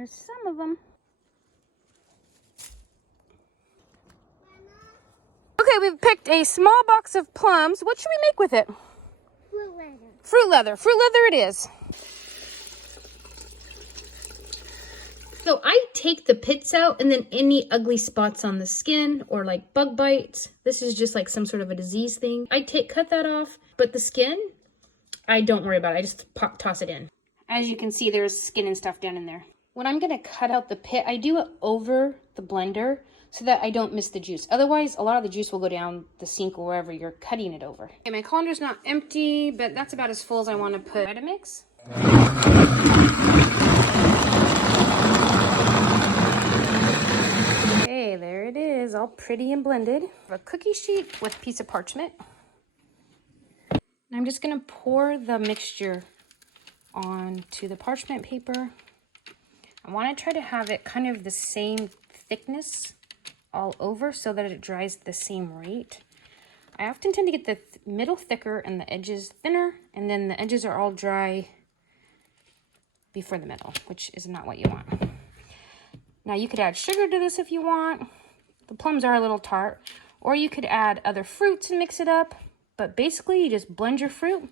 There's some of them. Okay, we've picked a small box of plums. What should we make with it? Fruit leather. Fruit leather. Fruit leather it is. So I take the pits out and then any ugly spots on the skin or like bug bites. This is just like some sort of a disease thing. I cut that off, but the skin, I don't worry about it. I just toss it in. As you can see, there's skin and stuff down in there. When I'm gonna cut out the pit, I do it over the blender so that I don't miss the juice. Otherwise, a lot of the juice will go down the sink or wherever you're cutting it over. Okay, my colander's not empty, but that's about as full as I want to put Vitamix. Okay, there it is, all pretty and blended. I have a cookie sheet with a piece of parchment. And I'm just gonna pour the mixture onto the parchment paper. I want to try to have it kind of the same thickness all over so that it dries the same rate. I often tend to get the middle thicker and the edges thinner, and then the edges are all dry before the middle, which is not what you want. Now you could add sugar to this if you want. The plums are a little tart, or you could add other fruits and mix it up, but basically you just blend your fruit,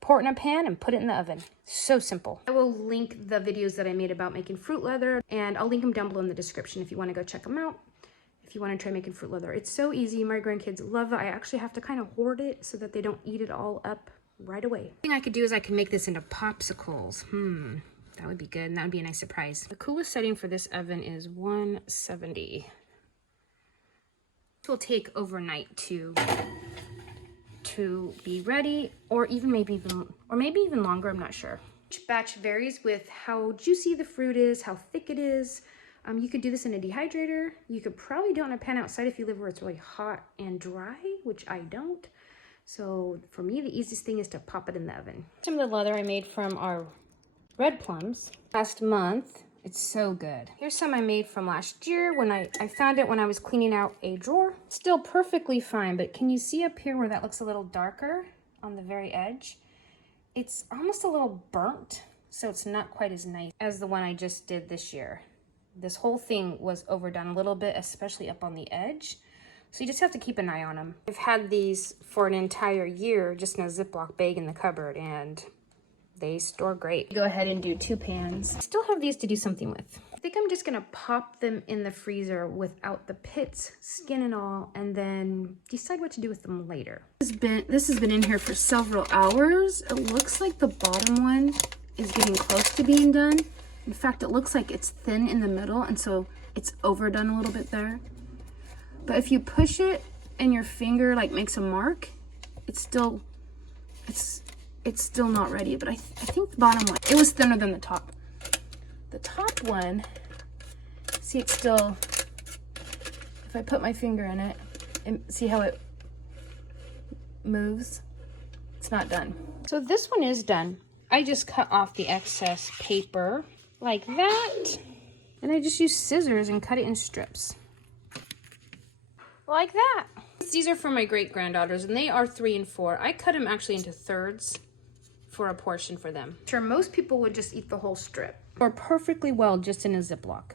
pour it in a pan, and put it in the oven. So simple. I will link the videos that I made about making fruit leather, and I'll link them down below in the description if you want to go check them out. If you want to try making fruit leather, it's so easy. My grandkids love it. I actually have to kind of hoard it so that they don't eat it all up right away. The thing I could do is I can make this into popsicles. That would be good, and that would be a nice surprise. The coolest setting for this oven is 170. This will take overnight to be ready, or maybe even longer, I'm not sure. Each batch varies with how juicy the fruit is, how thick it is. You could do this in a dehydrator. You could probably do it in a pan outside if you live where it's really hot and dry, which I don't. So for me, the easiest thing is to pop it in the oven. Some of the leather I made from our red plums last month. It's so good. Here's some I made from last year when I found it when I was cleaning out a drawer. Still perfectly fine, but can you see up here where that looks a little darker on the very edge? It's almost a little burnt, so it's not quite as nice as the one I just did this year. This whole thing was overdone a little bit, especially up on the edge. So you just have to keep an eye on them. I've had these for an entire year just in a Ziploc bag in the cupboard, and they store great. Go ahead and do 2 pans. I still have these to do something with. I think I'm just gonna pop them in the freezer without the pits, skin and all, and then decide what to do with them later. This has been in here for several hours. It looks like the bottom one is getting close to being done. In fact, it looks like it's thin in the middle, and so it's overdone a little bit there. But if you push it and your finger like makes a mark, it's still not ready. But I think the bottom one, it was thinner than the top. The top one, see, it's still, if I put my finger in it and see how it moves, it's not done. So this one is done. I just cut off the excess paper like that, and I just use scissors and cut it in strips like that. These are for my great-granddaughters, and they are 3 and 4. I cut them actually into thirds for a portion for them. Sure, most people would just eat the whole strip, or perfectly well just in a Ziploc.